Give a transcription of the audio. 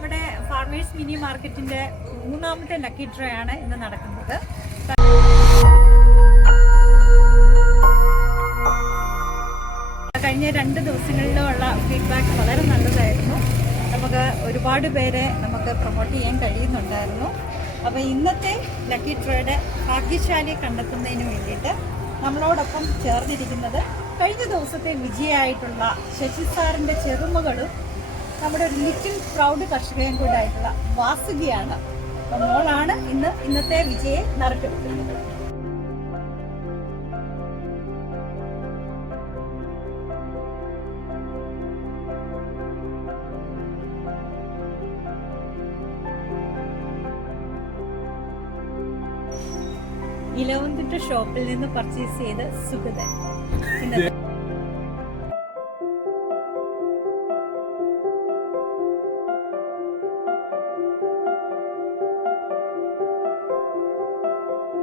നമ്മുടെ farmers mini മാർക്കറ്റിന്റെ മൂന്നാമത്തെ ലക്കി ഡ്രോ ആണ് ഇന്ന് നടക്കുന്നത്. കഴിഞ്ഞ 2 ദിവസങ്ങളിലുള്ള ഫീഡ്ബാക്ക് വളരെ നല്ലതായിരുന്നു. നമുക്ക് ഒരുപാട് പേരെ നമുക്ക് പ്രൊമോട്ട് ചെയ്യാൻ കഴിയുന്നുണ്ടായിരുന്നു. അപ്പോൾ ഇന്നത്തെ ലക്കി ഡ്രോയുടെ ഭാഗ്യശാലിയെ കണ്ടെത്തുന്നതിന് വേണ്ടിയിട്ട് നമ്മളോടൊപ്പം ചേർന്നിരിക്കുന്നത് കഴിഞ്ഞ ദിവസത്തെ വിജയമായിട്ടുള്ള ശശി സാറിൻ്റെ ചെറുമകളും നമ്മുടെ ഒരു ലിറ്റിൽ പ്രൗഡ് കർഷകയും കൂടെ ആയിട്ടുള്ള വാസുകിയാണ്. അപ്പോൾ മോളാണ് ഇന്നത്തെ വിജയെ നറുക്കെടുക്കുന്നത്. ഇലവന്തിട്ട ഷോപ്പിൽ നിന്ന് പർച്ചേസ് ചെയ്ത് സുഗതൻ.